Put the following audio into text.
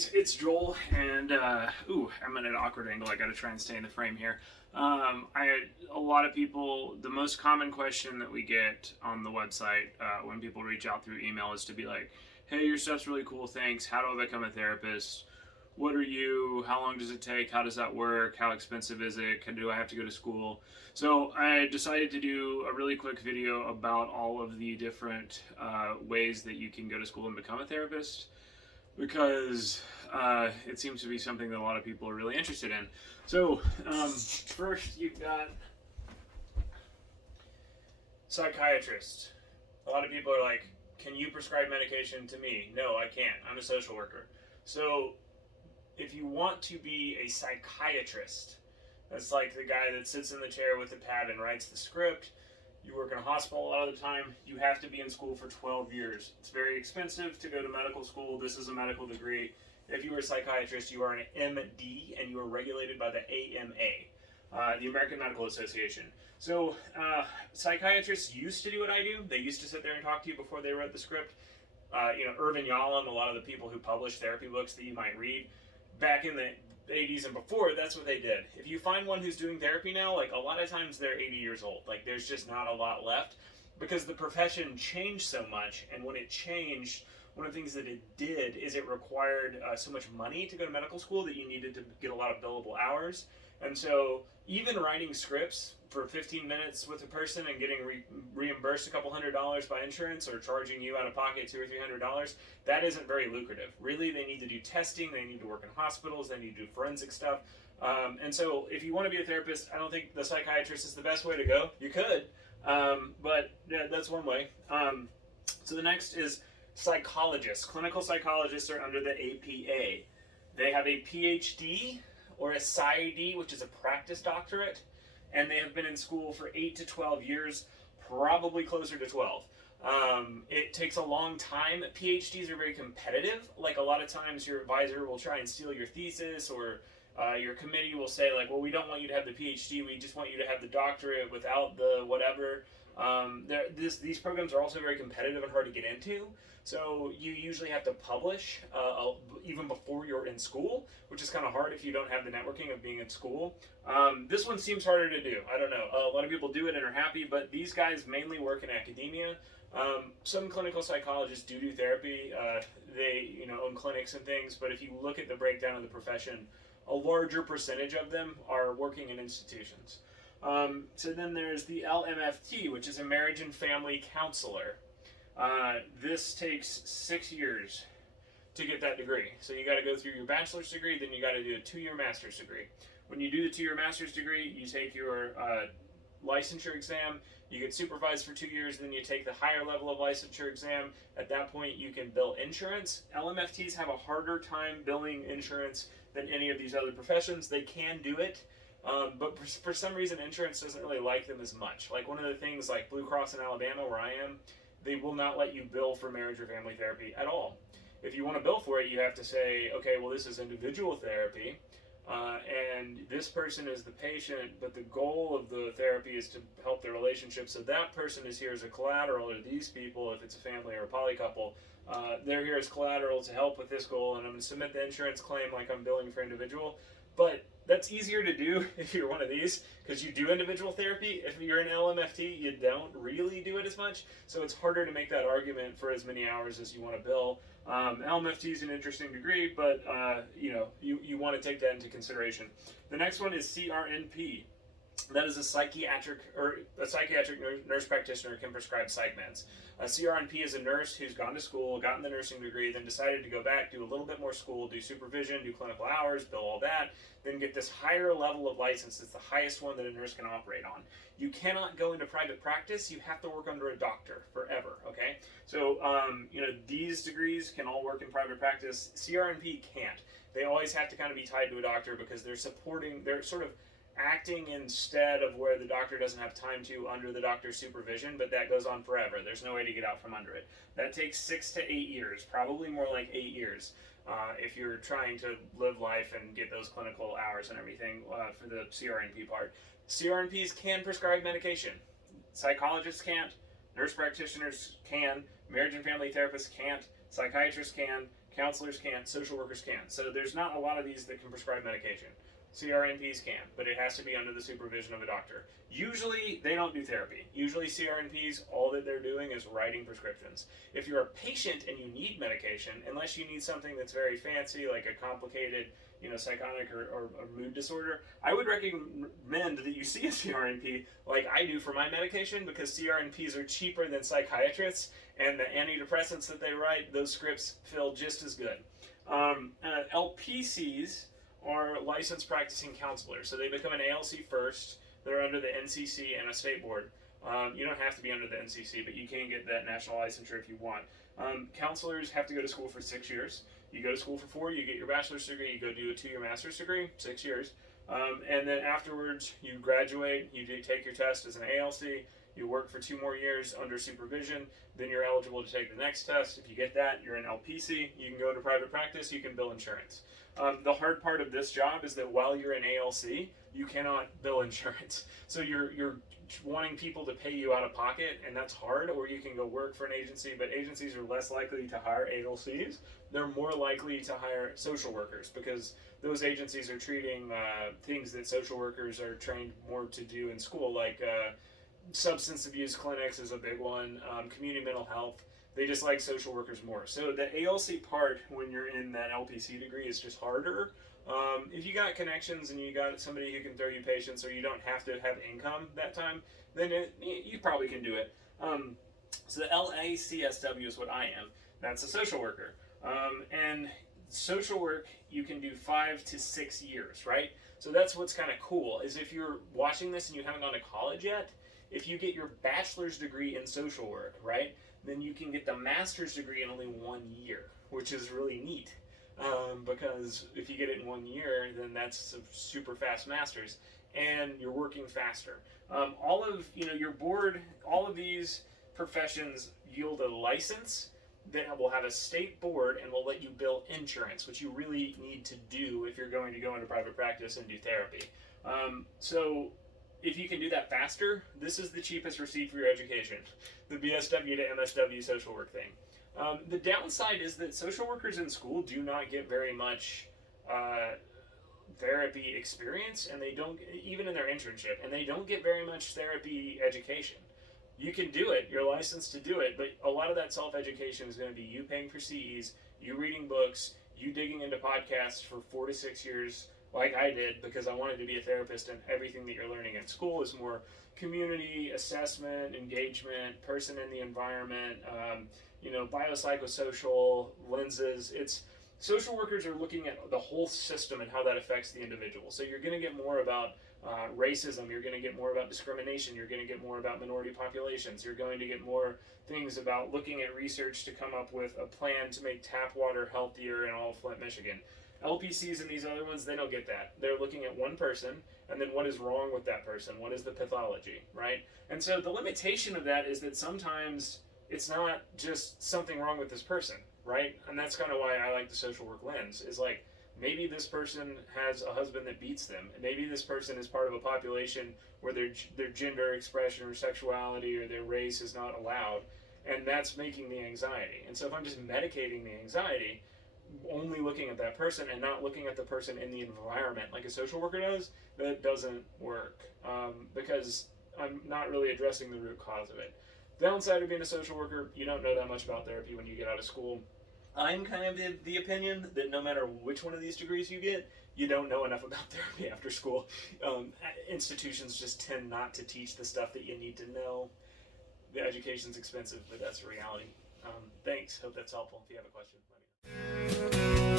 guys, it's Joel, and I'm at an awkward angle. I got to try and stay in the frame here. A lot of people, the most common question that we get on the website when people reach out through email is to be like, "Hey, your stuff's really cool. Thanks. How do I become a therapist? What are you? How long does it take? How does that work? How expensive is it? Do I have to go to school?" So I decided to do a really quick video about all of the different ways that you can go to school and become a therapist, because it seems to be something that a lot of people are really interested in. So first you've got psychiatrist. A lot of people are like, "Can you prescribe medication to me?" No, I can't. I'm a social worker. So if you want to be a psychiatrist, that's like the guy that sits in the chair with the pad and writes the script. You work in a hospital a lot of the time. You have to be in school for 12 years. It's very expensive to go to medical school. This is a medical degree. If you are a psychiatrist, you are an MD, and you are regulated by the AMA, the American Medical Association. So psychiatrists used to do what I do. They used to sit there and talk to you before they wrote the script. Irvin Yalom, a lot of the people who publish therapy books that you might read, back in the 80s and before, that's what they did. If you find one who's doing therapy now, like a lot of times they're 80 years old. Like there's just not a lot left because the profession changed so much. And when it changed, one of the things that it did is it required so much money to go to medical school that you needed to get a lot of billable hours. And so even writing scripts for 15 minutes with a person and getting reimbursed a couple $100s by insurance, or charging you out of pocket $200 or $300, that isn't very lucrative. Really, they need to do testing, they need to work in hospitals, they need to do forensic stuff. And so if you want to be a therapist, I don't think the psychiatrist is the best way to go. You could, but yeah, that's one way. So the next is psychologists. Clinical psychologists are under the APA. They have a PhD or a PsyD, which is a practice doctorate, and they have been in school for 8 to 12 years, probably closer to 12. It takes a long time. PhDs are very competitive. Like a lot of times your advisor will try and steal your thesis, or your committee will say like, "Well, we don't want you to have the PhD, we just want you to have the doctorate without the whatever." These programs are also very competitive and hard to get into. So you usually have to publish even before you're in school, which is kind of hard if you don't have the networking of being in school. This one seems harder to do. I don't know. A lot of people do it and are happy, but these guys mainly work in academia. Some clinical psychologists do therapy. They own clinics and things, but if you look at the breakdown of the profession, a larger percentage of them are working in institutions. So then there's the LMFT, which is a marriage and family counselor. This takes 6 years to get that degree. So you got to go through your bachelor's degree, then you got to do a 2-year master's degree. When you do the 2-year master's degree, you take your licensure exam, you get supervised for 2 years, then you take the higher level of licensure exam. At that point, you can bill insurance. LMFTs have a harder time billing insurance than any of these other professions. They can do it, but for some reason, insurance doesn't really like them as much. Like one of the things, like Blue Cross in Alabama, where I am, they will not let you bill for marriage or family therapy at all. If you want to bill for it, you have to say, okay, well, this is individual therapy, and this person is the patient, but the goal of the therapy is to help their relationship. So that person is here as a collateral to these people, if it's a family or a poly couple. They're here as collateral to help with this goal, and I'm going to submit the insurance claim like I'm billing for individual. But that's easier to do if you're one of these, because you do individual therapy. If you're an LMFT, you don't really do it as much, so it's harder to make that argument for as many hours as you want to bill. LMFT is an interesting degree, but you want to take that into consideration. The next one is CRNP. That is a psychiatric nurse practitioner can prescribe psych meds. A CRNP is a nurse who's gone to school, gotten the nursing degree, then decided to go back, do a little bit more school, do supervision, do clinical hours, bill all that, then get this higher level of license. It's the highest one that a nurse can operate on. You cannot go into private practice. You have to work under a doctor forever, okay? So, these degrees can all work in private practice. CRNP can't. They always have to kind of be tied to a doctor because they're sort of acting instead of where the doctor doesn't have time to under the doctor's supervision, but that goes on forever. There's no way to get out from under it. That takes 6 to 8 years, probably more like 8 years, if you're trying to live life and get those clinical hours and everything for the CRNP part. CRNPs can prescribe medication. Psychologists can't, nurse practitioners can, marriage and family therapists can't, psychiatrists can, Counselors can't, social workers can't. So there's not a lot of these that can prescribe medication. CRNPs can, but it has to be under the supervision of a doctor. Usually, they don't do therapy. Usually, CRNPs, all that they're doing is writing prescriptions. If you're a patient and you need medication, unless you need something that's very fancy, like a complicated, psychotic or mood disorder, I would recommend that you see a CRNP like I do for my medication, because CRNPs are cheaper than psychiatrists, and the antidepressants that they write, those scripts feel just as good. LPCs are licensed practicing counselors. So they become an ALC first. They're under the NCC and a state board. You don't have to be under the NCC, but you can get that national licensure if you want. Counselors have to go to school for 6 years. You go to school for 4, you get your bachelor's degree, you go do a 2-year master's degree, 6 years. And then afterwards, you graduate, you take your test as an ALC, you work for 2 more years under supervision, then you're eligible to take the next test. If you get that, you're an LPC, you can go into private practice, you can bill insurance. The hard part of this job is that while you're an ALC, you cannot bill insurance. So you're wanting people to pay you out of pocket, and that's hard, or you can go work for an agency, but agencies are less likely to hire ALCs. They're more likely to hire social workers, because those agencies are treating things that social workers are trained more to do in school, like substance abuse clinics is a big one, community mental health. They just like social workers more. So the ALC part, when you're in that LPC degree, is just harder. If you got connections and you got somebody who can throw you patients, or you don't have to have income that time, then you probably can do it. So the LICSW is what I am. That's a social worker. And social work, you can do 5 to 6 years, right? So that's what's kind of cool, is if you're watching this and you haven't gone to college yet, if you get your bachelor's degree in social work, right, then you can get the master's degree in only 1 year, which is really neat. Because if you get it in 1 year, then that's a super fast master's, and you're working faster. All of your board, all of these professions yield a license that will have a state board and will let you bill insurance, which you really need to do if you're going to go into private practice and do therapy. So if you can do that faster, this is the cheapest receipt for your education, the BSW to MSW social work thing. The downside is that social workers in school do not get very much therapy experience, and they don't, even in their internship, and they don't get very much therapy education. You can do it, you're licensed to do it, but a lot of that self-education is going to be you paying for CEs, you reading books, you digging into podcasts for 4 to 6 years, like I did, because I wanted to be a therapist, and everything that you're learning in school is more community, assessment, engagement, person in the environment, biopsychosocial lenses. It's social workers are looking at the whole system and how that affects the individual. So you're going to get more about racism, you're going to get more about discrimination, you're going to get more about minority populations, you're going to get more things about looking at research to come up with a plan to make tap water healthier in all of Flint, Michigan. LPCs and these other ones, they don't get that. They're looking at one person, and then what is wrong with that person? What is the pathology, right? And so the limitation of that is that sometimes it's not just something wrong with this person, right? And that's kind of why I like the social work lens, is like, maybe this person has a husband that beats them. And maybe this person is part of a population where their gender expression or sexuality or their race is not allowed, and that's making the anxiety. And so if I'm just medicating the anxiety, only looking at that person and not looking at the person in the environment like a social worker does, that doesn't work, because I'm not really addressing the root cause of it. Downside of being a social worker, you don't know that much about therapy when you get out of school. I'm kind of the opinion that no matter which one of these degrees you get, you don't know enough about therapy after school. Institutions just tend not to teach the stuff that you need to know. The education's expensive, but that's the reality. Thanks. Hope that's helpful. If you have a question, let me know.